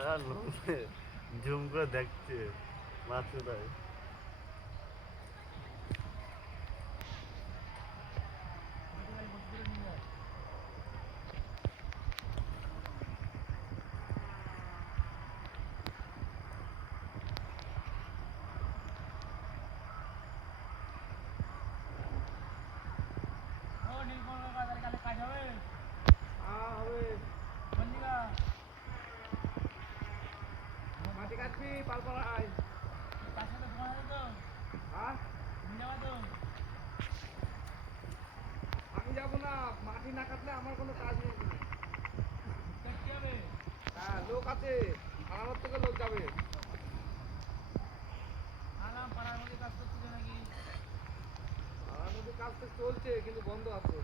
হ্যাঁ লোকে ঝুম করে দেখছে মাছটায়। মাটি কাটবি পালপাড়ায়। হ্যাঁ আমি যাবো না, মাটি না কাটলে আমার কোনো কাজ নেই এখানে। হ্যাঁ লোক আছে, আমার থেকে লোক যাবে। পাড়ার মধ্যে কাজ তো চলছে কিন্তু বন্ধ আছে।